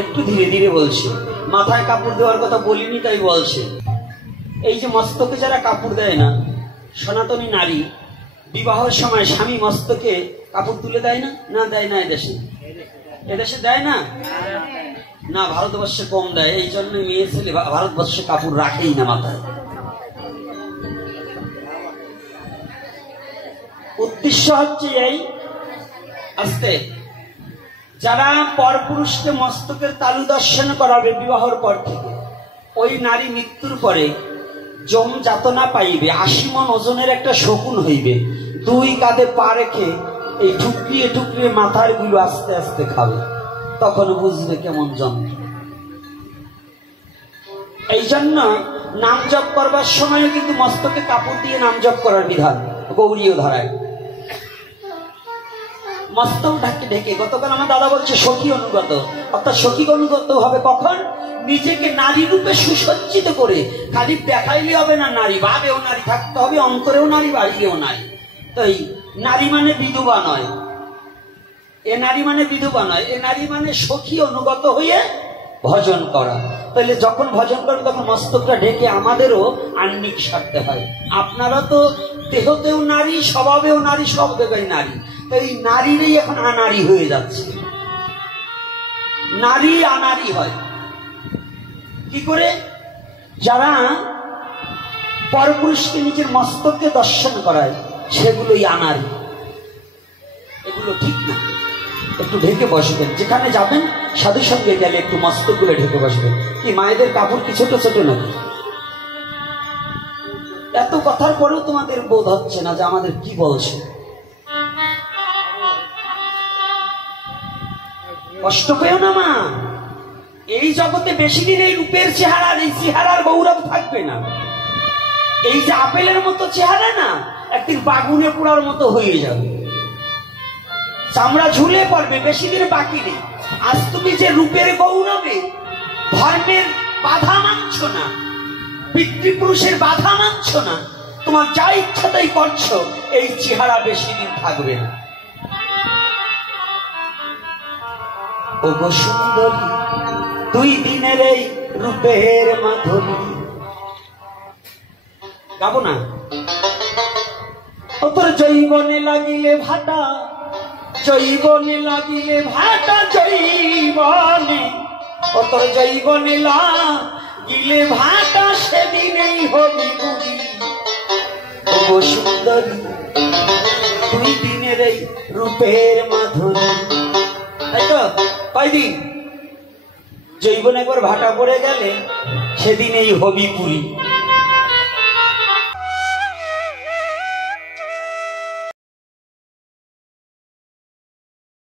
একটু ধীরে ধীরে বলছি, মাথায় কাপড় দেওয়ার কথা বলিনি তাই বলছে। এই যে মস্তকে যারা কাপড় দেয় না, সনাতনী নারী বিবাহের সময় স্বামী মস্তকে কাপড় তুলে দেয় না? না দেয় না? এদেশে দেয় না? না, ভারতবর্ষে কম দেয়। এই জন্য মেয়ে ছেলে ভারতবর্ষে কাপড় রাখেই না মাথায়। উদ্দেশ্য হচ্ছে এই, আস্তে যারা পরপুরুষকে মস্তকের তালু দর্শন করাবে বিবাহের পর থেকে, ওই নারী মৃত্যুর পরে যম যাতনা পাইবে, 80 মণ ওজনের একটা শকুন হইবে, 2 কাঁধে পা রেখে এই ঠুকরিয়ে ঠুকরিয়ে মাথার গুলো আস্তে আস্তে খাবে, তখন বুঝবে কেমন যন্ত্র। এই জন্য নাম জপ করবার সময় কিন্তু মস্তকে কাপড় দিয়ে নাম জপ করার বিধান গৌরীয় ধারায়। মস্তক ঢাকে ঢেকে, গতকাল আমার দাদা বলছে সখী অনুগত, অর্থাৎ সখী অনুগত হবে কখন? নিজেকে নারী রূপে সুসজ্জিত করে। খালি দেখাইলে হবে না, নারী ভাবেও নারী থাকতে হবে, অন্তরেও নারী, বাহিরেও নারী। তাই নারী মানে বিধবা নয়, এ নারী মানে বিধবা নয়, এ নারী মানে সখী অনুগত হয়ে ভজন করা। তাহলে যখন ভজন করেন তখন মস্তকটা ঢেকে আমাদেরও আহ্নিক সারতে হয়। আপনারা তো দেহতেও নারী, স্বভাবেও নারী, সব জায়গায় নারী। এই নারীরই এখন আনারী হয়ে যাচ্ছে। নারী আনারী হয় কি করে? যারা পরপুরুষকে নিজের মস্তককে দর্শন করায় সেগুলোই আনারী। এগুলো ঠিক না। একটু ঢেকে বসবেন, যেখানে যাবেন সাধুর সঙ্গে গেলে একটু মস্তক গুলো ঢেকে বসবেন। কি মায়েদের কাপড় কি ছোট ছোট নাকি? এত কথার পরেও তোমাদের বোধ হচ্ছে না যে আমাদের কি বলছে। কষ্ট পেও না মা, এই জগতে বেশি দিন এই রূপের চেহারা, এই চেহারার গৌরব থাকবে না। এই যে আপেলের মতো চেহারা না, একদিন বাগুনে পোড়ার মতো হয়ে যাবে, চামড়া ঝুলে পড়বে, বেশি দিন বাকি নেই। আজ তুমি যে রূপের গৌরবে ধর্মের বাধা মানছ না, পিতৃপুরুষের বাধা মানছ না, তোমার যা ইচ্ছা তাই করছো, এই চেহারা বেশি দিন থাকবে না। ও গো সুন্দরী, 2 দিনের এই রূপের মাধুরী। গাবো না? ও তোর জৈবনে লাগিলে ভাটা, জৈবনে লাগিলে ভাটা, জৈবনে, ও তোর জৈবনে লাগিলে ভাটা, সেদিনেই হবি বুড়ি। ও গো সুন্দরী, 2 দিনের এই রূপের মাধুরী। তাই তো? কয়দিন? জৈবন একবার ভাটা পড়ে গেলে সেদিন এই হবি পুরী।